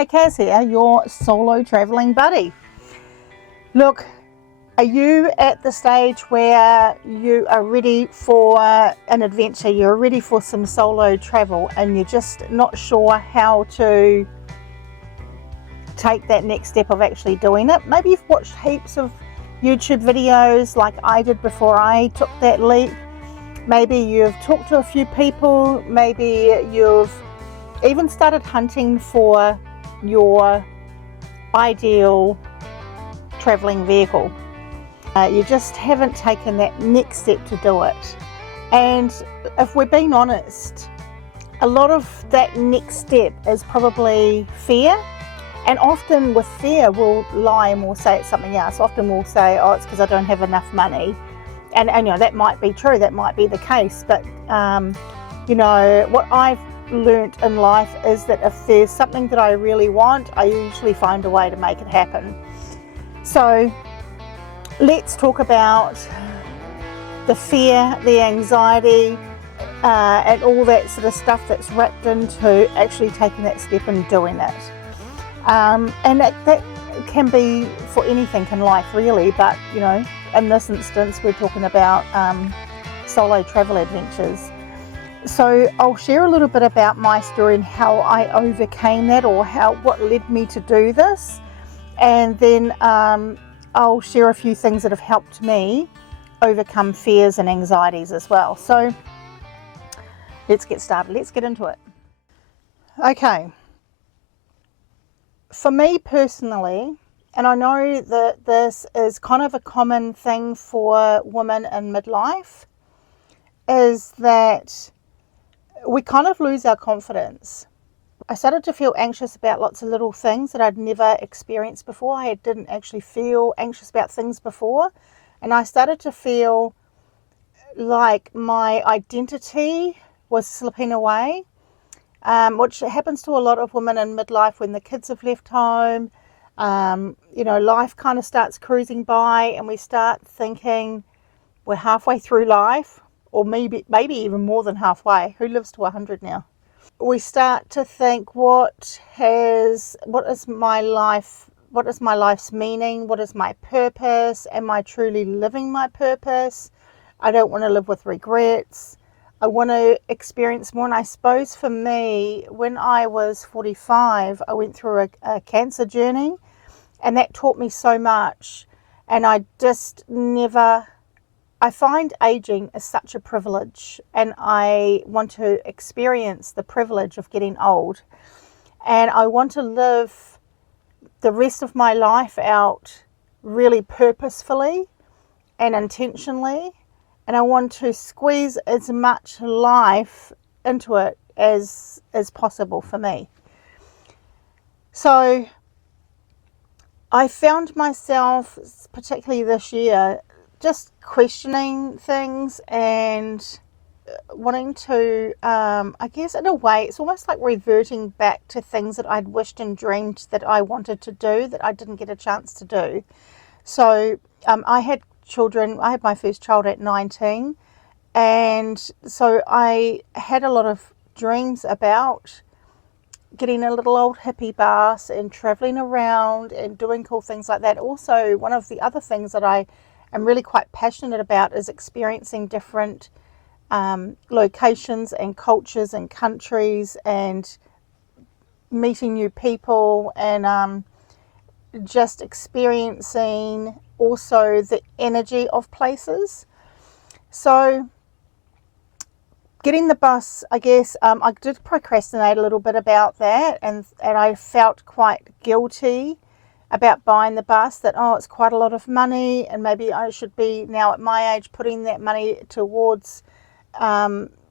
Hey, Kaz here, your solo traveling buddy. Look, are you at the stage where you are ready for an adventure, you're ready for some solo travel, and you're just not sure how to take that next step of actually doing it? Maybe you've watched heaps of YouTube videos like I did before I took that leap. Maybe you've talked to a few people, maybe you've even started hunting for your ideal traveling vehicle. You just haven't taken that next step to do it. And if we're being honest, a lot of that next step is probably fear. And often with fear, we'll lie and we'll say it's something else. Often we'll say, oh, it's because I don't have enough money. And you know, that might be true, that might be the case. But, you know, what I've learnt in life is that if there's something that I really want, I usually find a way to make it happen. So let's talk about the fear, the anxiety, and all that sort of stuff that's wrapped into actually taking that step and doing it. And that can be for anything in life really, but you know, in this instance we're talking about solo travel adventures. So I'll share a little bit about my story and how I overcame that, or what led me to do this, and then I'll share a few things that have helped me overcome fears and anxieties as well. So let's get started, let's get into it. Okay, for me personally, and I know that this is kind of a common thing for women in midlife, is that we kind of lose our confidence. I started to feel anxious about lots of little things that I'd never experienced before. I didn't actually feel anxious about things before. And I started to feel like my identity was slipping away, which happens to a lot of women in midlife when the kids have left home. You know, life kind of starts cruising by and we start thinking we're halfway through life, or maybe even more than halfway. Who lives to 100 now? We start to think, what is my life's meaning? What is my purpose? Am I truly living my purpose? I don't want to live with regrets. I want to experience more. And I suppose for me, when I was 45, I went through a cancer journey, and that taught me so much. And I just never... I find aging is such a privilege, and I want to experience the privilege of getting old, and I want to live the rest of my life out really purposefully and intentionally, and I want to squeeze as much life into it as possible for me. So I found myself, particularly this year, just questioning things and wanting to, I guess in a way, it's almost like reverting back to things that I'd wished and dreamed that I wanted to do that I didn't get a chance to do. So I had children. I had my first child at 19, and so I had a lot of dreams about getting a little old hippie bus and traveling around and doing cool things like that. Also, one of the other things that I'm really quite passionate about is experiencing different locations and cultures and countries, and meeting new people, and just experiencing also the energy of places. So getting the bus, I guess, I did procrastinate a little bit about that, and I felt quite guilty about buying the bus, that, oh, it's quite a lot of money, and maybe I should be now at my age putting that money towards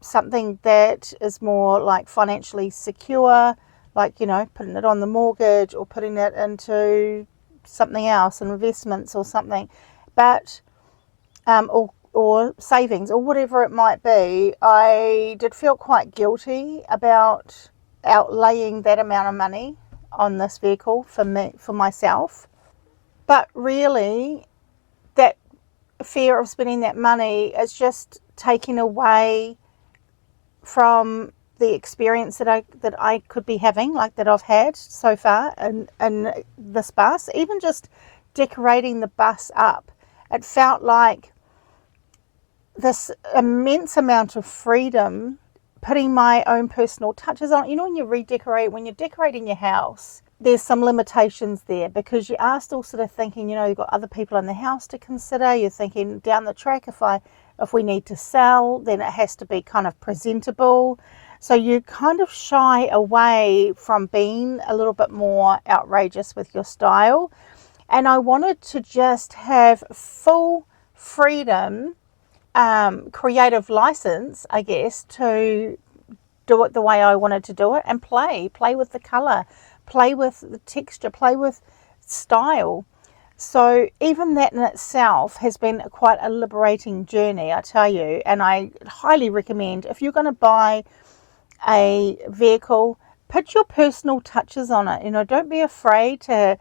something that is more like financially secure, like, you know, putting it on the mortgage or putting it into something else, investments or something, but or savings or whatever it might be. I did feel quite guilty about outlaying that amount of money on this vehicle for myself. But really, that fear of spending that money is just taking away from the experience that I could be having, like that I've had so far in this bus. Even just decorating the bus up, it felt like this immense amount of freedom, putting my own personal touches on. You know, when you're decorating your house, there's some limitations there because you are still sort of thinking, you know, you've got other people in the house to consider. You're thinking down the track, if we need to sell, then it has to be kind of presentable. So you kind of shy away from being a little bit more outrageous with your style. And I wanted to just have full freedom, creative license, I guess, to do it the way I wanted to do it and play with the color, play with the texture, play with style. So even that in itself has been quite a liberating journey, I tell you. And I highly recommend, if you're going to buy a vehicle, put your personal touches on it. You know, don't be afraid to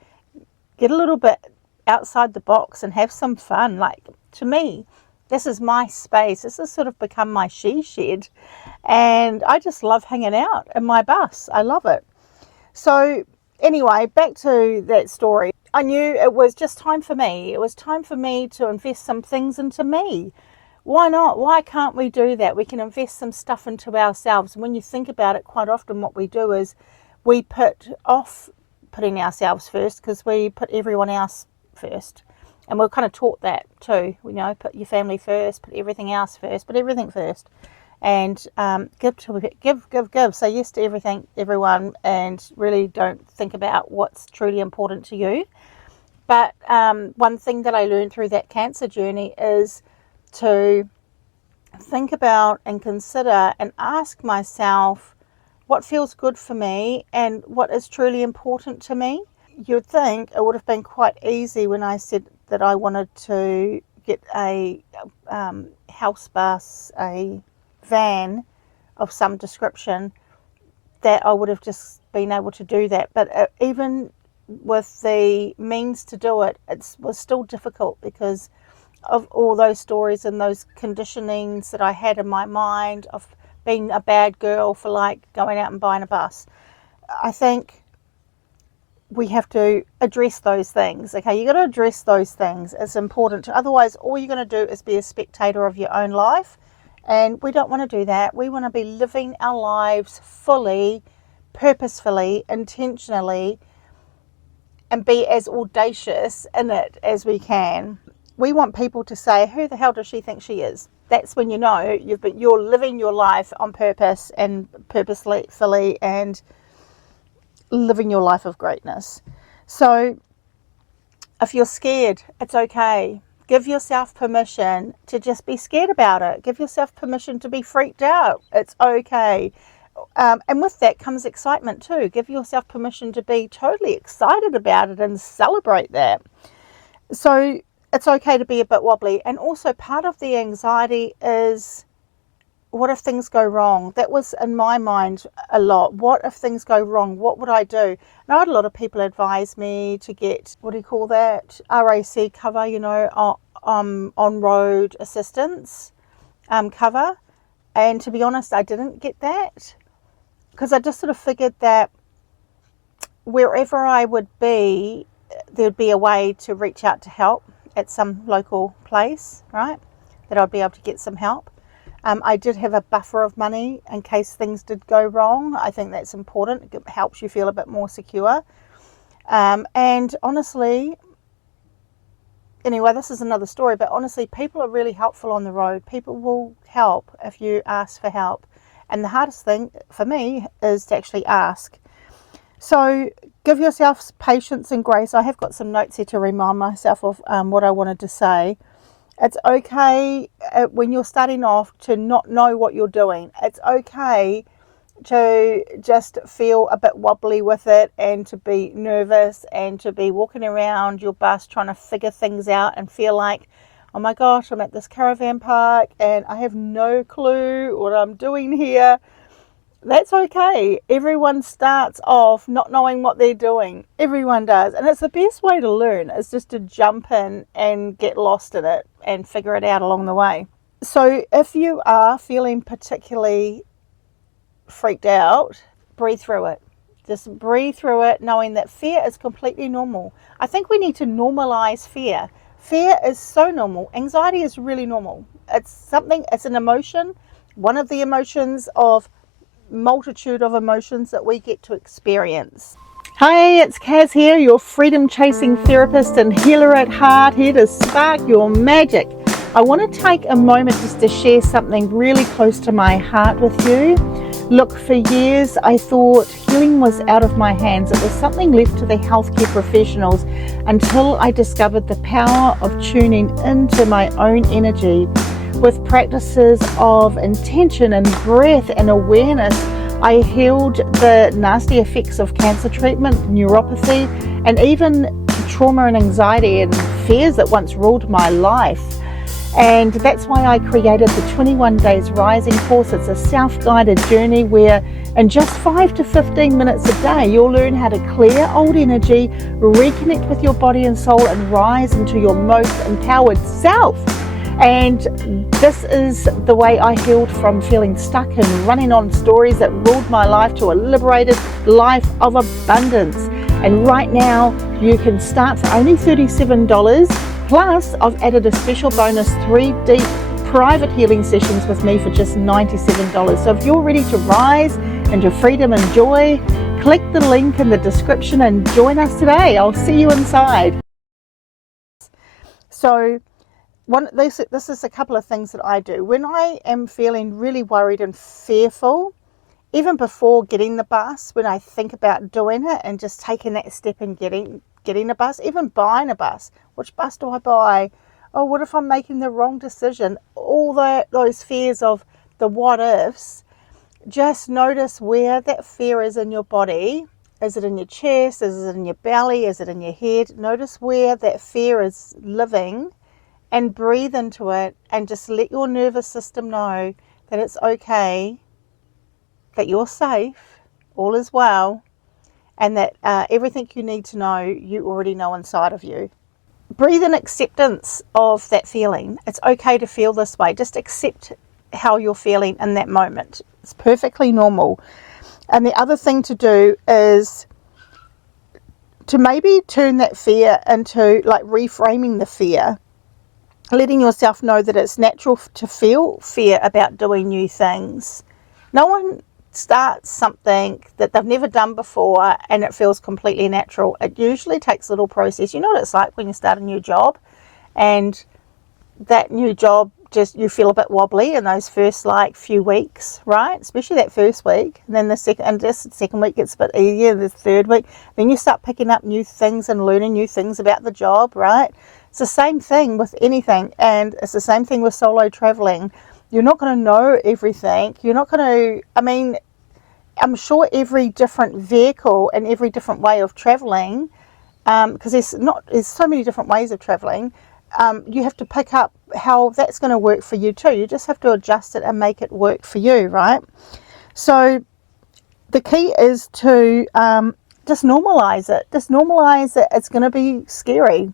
get a little bit outside the box and have some fun. Like, to me, this is my space. This has sort of become my she shed, and I just love hanging out in my bus. I love it. So anyway, back to that story. I knew it was just time for me. It was time for me to invest some things into me. Why not? Why can't we do that? We can invest some stuff into ourselves. And when you think about it, quite often what we do is we put off putting ourselves first because we put everyone else first. And we're kind of taught that too. You know, put your family first, put everything else first, put everything first. And give. Say yes to everything, everyone, and really don't think about what's truly important to you. But one thing that I learned through that cancer journey is to think about and consider and ask myself what feels good for me and what is truly important to me. You'd think it would have been quite easy when I said that I wanted to get a house bus, a van of some description, that I would have just been able to do that. But even with the means to do it, it was still difficult because of all those stories and those conditionings that I had in my mind of being a bad girl for like going out and buying a bus. I think we have to address those things. Okay, you got to address those things. It's important to, otherwise all you're going to do is be a spectator of your own life, and we don't want to do that. We want to be living our lives fully, purposefully, intentionally, and be as audacious in it as we can. We want people to say, who the hell does she think she is? That's when you know you're living your life on purpose and purposefully and living your life of greatness. So if you're scared, it's okay. Give yourself permission to just be scared about it. Give yourself permission to be freaked out. It's okay. And with that comes excitement too. Give yourself permission to be totally excited about it and celebrate that. So it's okay to be a bit wobbly. And also part of the anxiety is, what if things go wrong? That was in my mind a lot. What if things go wrong? What would I do? And I had a lot of people advise me to get, what do you call that? RAC cover, you know, on-road assistance cover. And to be honest, I didn't get that because I just sort of figured that wherever I would be, there'd be a way to reach out to help at some local place, right? That I'd be able to get some help. I did have a buffer of money in case things did go wrong. I think that's important. It helps you feel a bit more secure. And honestly, anyway, this is another story, but honestly, people are really helpful on the road. People will help if you ask for help. And the hardest thing for me is to actually ask. So give yourself patience and grace. I have got some notes here to remind myself of what I wanted to say. It's okay when you're starting off to not know what you're doing. It's okay to just feel a bit wobbly with it and to be nervous and to be walking around your bus trying to figure things out and feel like, oh my gosh, I'm at this caravan park and I have no clue what I'm doing here. That's okay. Everyone starts off not knowing what they're doing. Everyone does. And it's the best way to learn is just to jump in and get lost in it and figure it out along the way. So if you are feeling particularly freaked out, breathe through it. Just breathe through it, knowing that fear is completely normal. I think we need to normalize fear. Fear is so normal. Anxiety is really normal. It's an emotion, one of the emotions of multitude of emotions that we get to experience. Hi, it's Kaz here, your freedom chasing therapist and healer at heart, here to spark your magic. I want to take a moment just to share something really close to my heart with you. Look, for years I thought healing was out of my hands. It was something left to the healthcare professionals until I discovered the power of tuning into my own energy. With practices of intention and breath and awareness, I healed the nasty effects of cancer treatment, neuropathy, and even trauma and anxiety and fears that once ruled my life. And that's why I created the 21 Days Rising course. It's a self-guided journey where in just 5 to 15 minutes a day, you'll learn how to clear old energy, reconnect with your body and soul, and rise into your most empowered self. And this is the way I healed from feeling stuck and running on stories that ruled my life to a liberated life of abundance. And right now you can start for only $37. Plus, I've added a special bonus 3 deep private healing sessions with me for just $97. So if you're ready to rise into freedom and joy, click the link in the description and join us today. I'll see you inside. So this is a couple of things that I do. When I am feeling really worried and fearful, even before getting the bus, when I think about doing it and just taking that step and getting a bus, even buying a bus, which bus do I buy? Oh, what if I'm making the wrong decision? All those fears of the what ifs. Just notice where that fear is in your body. Is it in your chest? Is it in your belly? Is it in your head? Notice where that fear is living and breathe into it, and just let your nervous system know that it's okay, that you're safe, all is well, and that everything you need to know, you already know inside of you. Breathe in acceptance of that feeling. It's okay to feel this way. Just accept how you're feeling in that moment. It's perfectly normal. And the other thing to do is to maybe turn that fear into like reframing the fear, letting yourself know that it's natural to feel fear about doing new things. No one starts something that they've never done before and it feels completely natural. It usually takes a little process. You know what it's like when you start a new job, and that new job, just you feel a bit wobbly in those first few weeks, right? Especially that first week, and then the second week gets a bit easier. The third week, then you start picking up new things and learning new things about the job, right? It's the same thing with anything, and it's the same thing with solo traveling. You're not going to know everything. You're not going to, I'm sure every different vehicle and every different way of traveling, because there's so many different ways of traveling, you have to pick up how that's going to work for you too. You just have to adjust it and make it work for you, right? So the key is to just normalize it. Just normalize that it's going to be scary.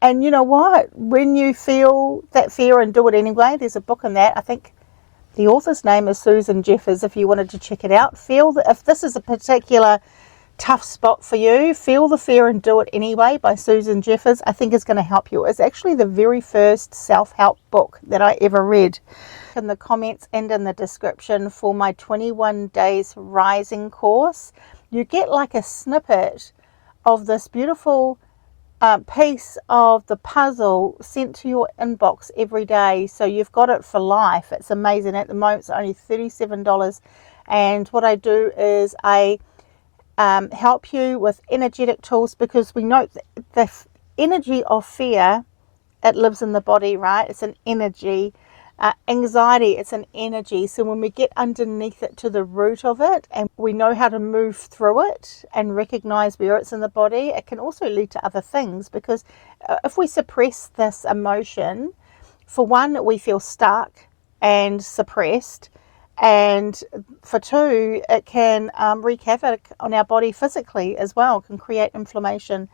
And you know what? When you feel that fear and do it anyway, there's a book in that. I think the author's name is Susan Jeffers, if you wanted to check it out. If this is a particular tough spot for you, Feel the Fear and Do It Anyway by Susan Jeffers, I think is going to help you. It's actually the very first self-help book that I ever read. In the comments and in the description for my 21 Days Rising course, you get like a snippet of this beautiful piece of the puzzle sent to your inbox every day, so you've got it for life. It's amazing. At the moment it's only $37, and what I do is I help you with energetic tools, because we know the energy of fear, it lives in the body, right? It's an energy. Anxiety, it's an energy. So when we get underneath it to the root of it, and we know how to move through it and recognize where it's in the body, it can also lead to other things. Because if we suppress this emotion, for one, we feel stuck and suppressed, and for two, it can wreak havoc on our body physically as well. It can create inflammation.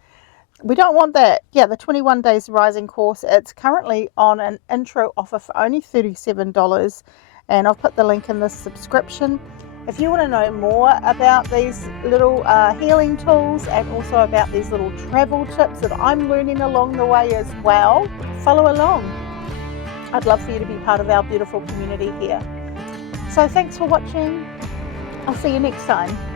We don't want that. Yeah, the 21 Days Rising course, it's currently on an intro offer for only $37. and I've put the link in the subscription. If you want to know more about these little healing tools and also about these little travel tips that I'm learning along the way as well, follow along. I'd love for you to be part of our beautiful community here. So thanks for watching. I'll see you next time.